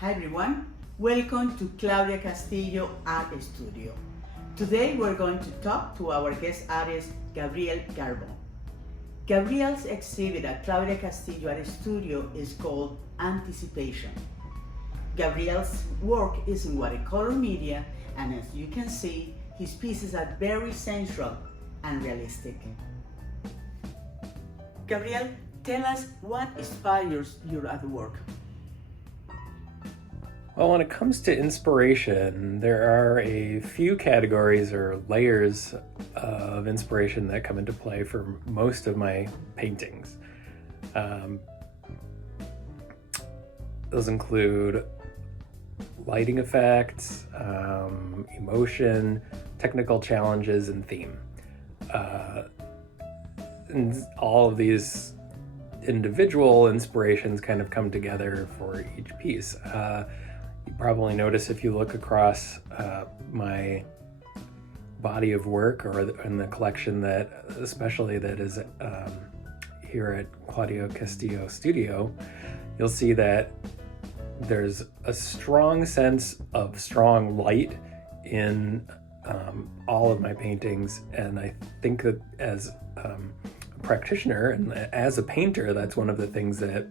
Hi everyone, welcome to Claudia Castillo Art Studio. Today we're going to talk to our guest artist Gabriel Garbow. Gabriel's exhibit at Claudia Castillo Art Studio is called Anticipation. Gabriel's work is in watercolor media, and as you can see, his pieces are very sensual and realistic. Gabriel, tell us what inspires your artwork. Well, when it comes to inspiration, there are a few categories or layers of inspiration that come into play for most of my paintings. Those include lighting effects, emotion, technical challenges, and theme. And all of these individual inspirations kind of come together for each piece. You probably notice if you look across my body of work or in the collection that is here at Claudia Castillo Studio, you'll see that there's a strong sense of strong light in all of my paintings, and I think that as a practitioner and as a painter, that's one of the things that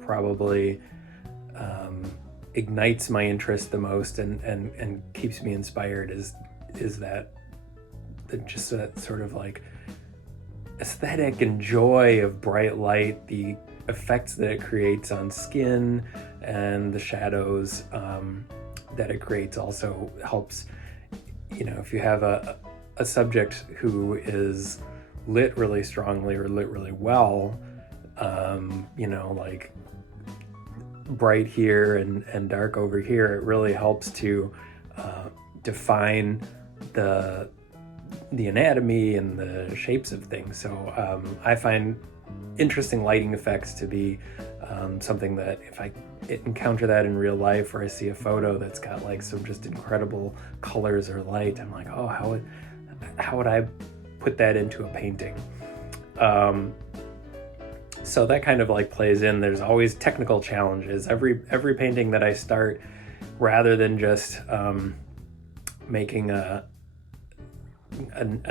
probably ignites my interest the most and keeps me inspired is that just that sort of like aesthetic and joy of bright light, the effects that it creates on skin and the shadows that it creates also helps. You know, if you have a subject who is lit really strongly or lit really well, like bright here and dark over here, it really helps to define the anatomy and the shapes of things. So I find interesting lighting effects to be something that if I encounter that in real life, or I see a photo that's got like some just incredible colors or light, I'm like, oh, how would I put that into a painting? So that kind of like plays in. There's always technical challenges. Every painting that I start, rather than just making a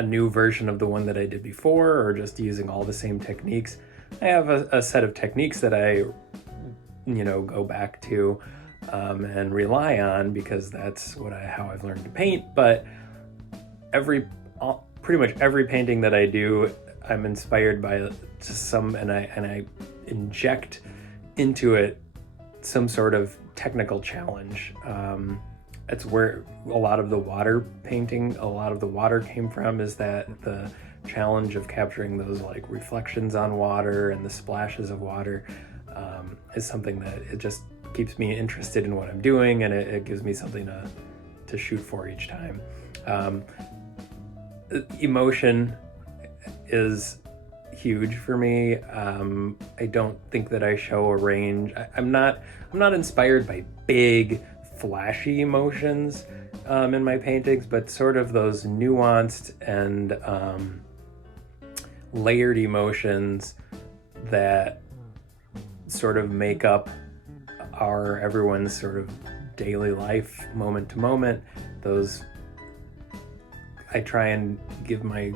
new version of the one that I did before, or just using all the same techniques, I have a set of techniques that I go back to and rely on, because that's how I've learned to paint. But pretty much every painting that I do, I'm inspired by some, and I inject into it some sort of technical challenge. That's where a lot of the water came from, is that the challenge of capturing those like reflections on water and the splashes of water is something that it just keeps me interested in what I'm doing, and it gives me something to shoot for each time. Emotion is huge for me. I don't think that I show a range. I'm not inspired by big, flashy emotions in my paintings, but sort of those nuanced and layered emotions that sort of make up everyone's sort of daily life, moment to moment. Those, I try and give my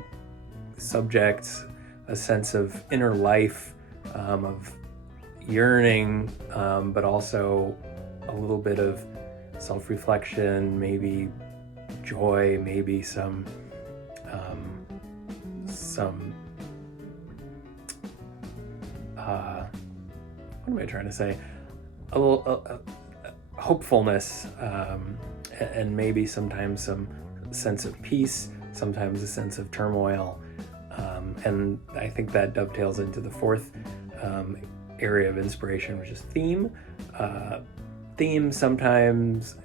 subjects a sense of inner life, of yearning, but also a little bit of self-reflection, maybe joy, maybe some what am I trying to say? A little hopefulness, and maybe sometimes some sense of peace, sometimes a sense of turmoil. And I think that dovetails into the fourth area of inspiration, which is theme. Theme sometimes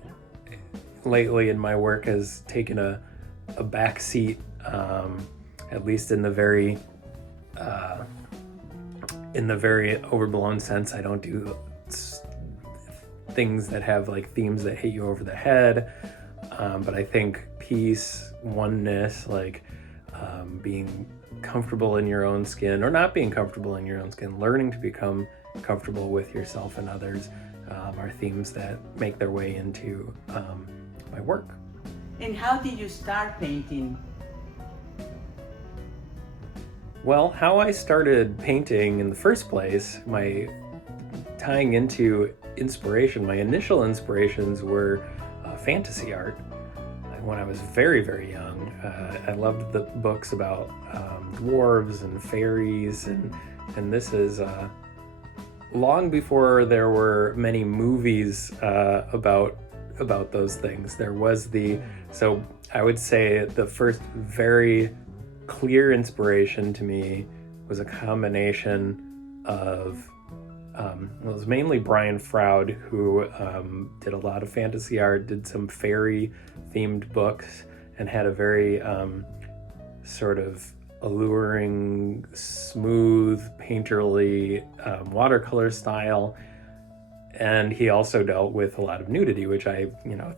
lately in my work has taken a back seat, at least in the very overblown sense. I don't do things that have like themes that hit you over the head, but I think peace, oneness, like being comfortable in your own skin or not being comfortable in your own skin, learning to become comfortable with yourself and others, are themes that make their way into my work. And how did you start painting? Well, how I started painting in the first place, tying into inspiration, my initial inspirations were fantasy art. When I was very, very young, I loved the books about dwarves and fairies, and this is long before there were many movies about those things. So I would say the first very clear inspiration to me was a combination of it was mainly Brian Froud, who did a lot of fantasy art, did some fairy themed books, and had a very sort of alluring, smooth, painterly watercolor style. And he also dealt with a lot of nudity, which I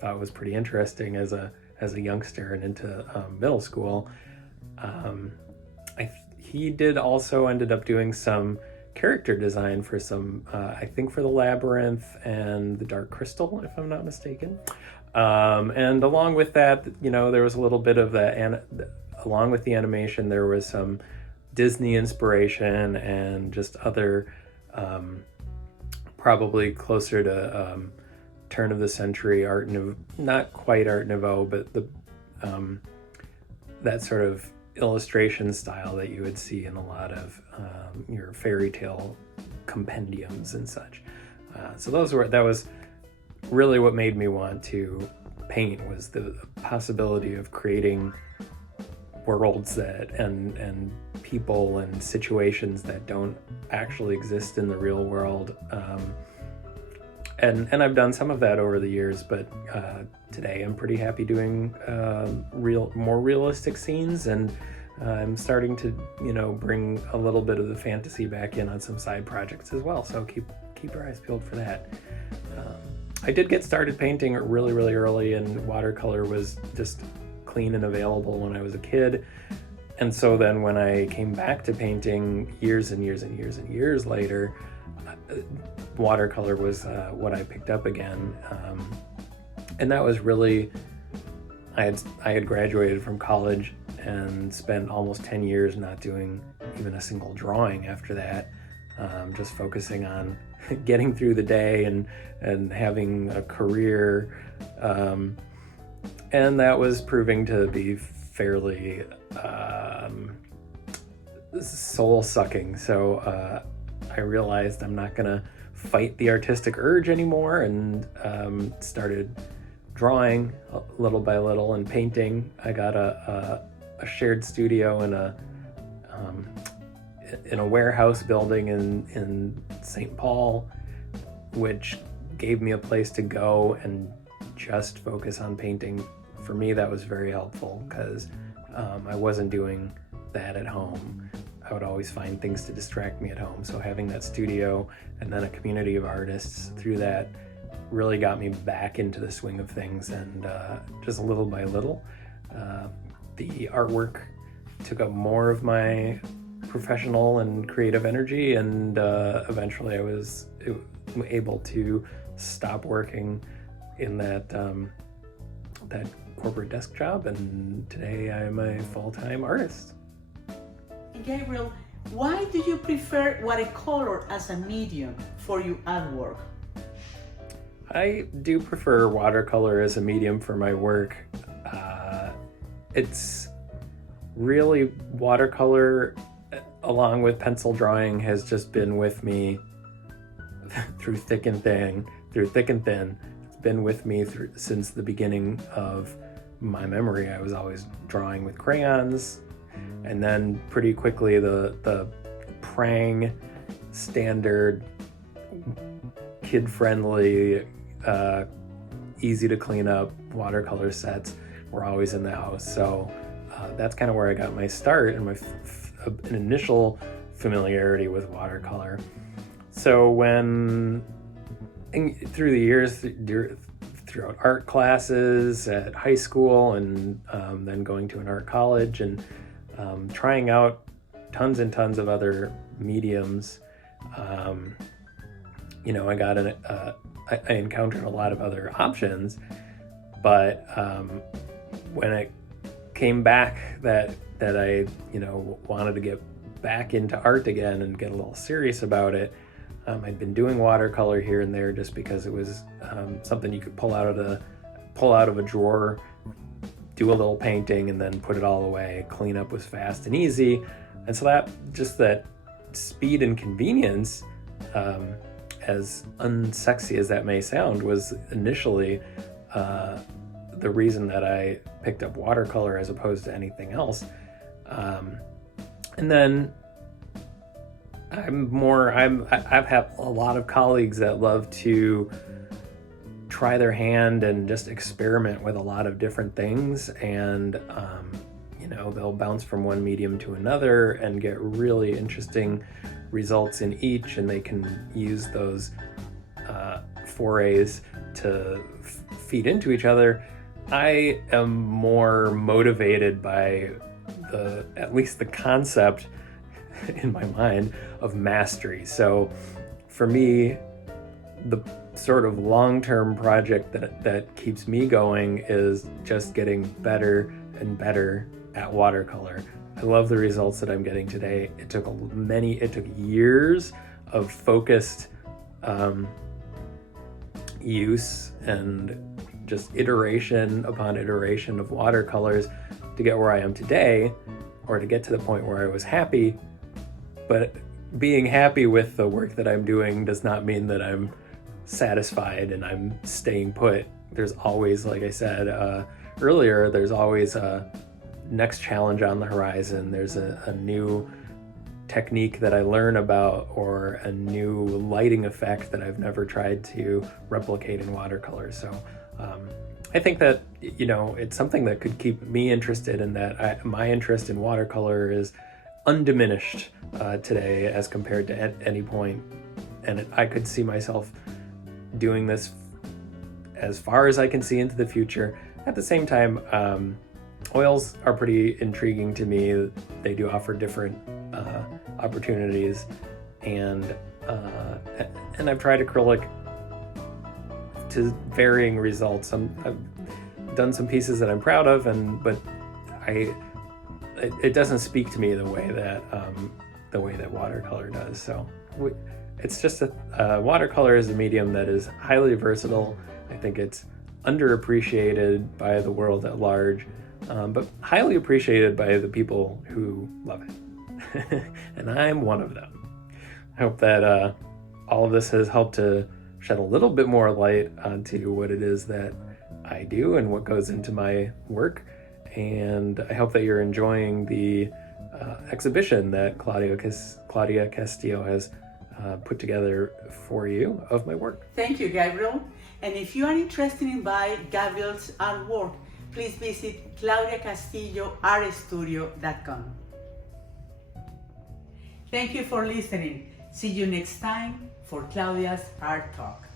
thought was pretty interesting as a youngster and into middle school. He ended up doing some character design for some, I think for the Labyrinth and the Dark Crystal, if I'm not mistaken. And along with that, there was a little bit of along with the animation, there was some Disney inspiration and just other, probably closer to turn of the century Art Nouveau, not quite Art Nouveau, but that sort of illustration style that you would see in a lot of your fairy tale compendiums and such. So that was really what made me want to paint, was the possibility of creating worlds and people and situations that don't actually exist in the real world. And I've done some of that over the years, but today I'm pretty happy doing more realistic scenes, and I'm starting to bring a little bit of the fantasy back in on some side projects as well. So keep your eyes peeled for that. I did get started painting really, really early, and watercolor was just clean and available when I was a kid. And so then when I came back to painting years and years and years and years later, watercolor was what I picked up again. And that was really, I had graduated from college and spent almost 10 years not doing even a single drawing after that, just focusing on getting through the day and having a career. And that was proving to be fairly soul-sucking. So I realized I'm not gonna fight the artistic urge anymore, and started drawing little by little and painting. I got a shared studio in a warehouse building in St. Paul, which gave me a place to go and just focus on painting. For me, that was very helpful because I wasn't doing that at home. I would always find things to distract me at home. So having that studio and then a community of artists through that really got me back into the swing of things. And just little by little, the artwork took up more of my professional and creative energy, and eventually I was able to stop working in that corporate desk job, and today I'm a full-time artist. Gabriel, why do you prefer watercolor as a medium for your artwork? I do prefer watercolor as a medium for my work. It's really, watercolor along with pencil drawing has just been with me through thick and thin. It's been with me since the beginning of my memory. I was always drawing with crayons, and then pretty quickly the prang standard kid-friendly easy to clean up watercolor sets were always in the house. So that's kind of where I got my start and an initial familiarity with watercolor. So through the years, throughout art classes at high school, and then going to an art college, and trying out tons and tons of other mediums, I got a I encountered a lot of other options, but when it came back that I, wanted to get back into art again and get a little serious about it, I'd been doing watercolor here and there just because it was something you could pull out of a drawer, do a little painting, and then put it all away. Cleanup was fast and easy, and so that speed and convenience, as unsexy as that may sound, was initially the reason that I picked up watercolor as opposed to anything else. And then I've had a lot of colleagues that love to try their hand and just experiment with a lot of different things, and they'll bounce from one medium to another and get really interesting results in each, and they can use those forays to feed into each other. I am more motivated by at least the concept in my mind of mastery. So for me, the sort of long-term project that keeps me going is just getting better and better at watercolor. I love the results that I'm getting today. It took years of focused use and just iteration upon iteration of watercolors to get where I am today, or to get to the point where I was happy. But being happy with the work that I'm doing does not mean that I'm satisfied and I'm staying put. There's always, like I said earlier, there's always a next challenge on the horizon. There's a new technique that I learn about, or a new lighting effect that I've never tried to replicate in watercolor. So I think that, it's something that could keep me interested, in that my interest in watercolor is undiminished today as compared to at any point. And I could see myself doing this as far as I can see into the future. At the same time, oils are pretty intriguing to me. They do offer different opportunities, and I've tried acrylic to varying results. I've done some pieces that I'm proud of, but it doesn't speak to me the way that watercolor does. So it's just watercolor is a medium that is highly versatile. I think it's underappreciated by the world at large, but highly appreciated by the people who love it. And I'm one of them. I hope that all of this has helped to shed a little bit more light onto what it is that I do and what goes into my work. And I hope that you're enjoying the exhibition that Claudia Castillo has put together for you of my work. Thank you, Gabriel. And if you are interested in buying Gabriel's artwork, please visit claudiacastilloartstudio.com. Thank you for listening. See you next time for Claudia's Art Talk.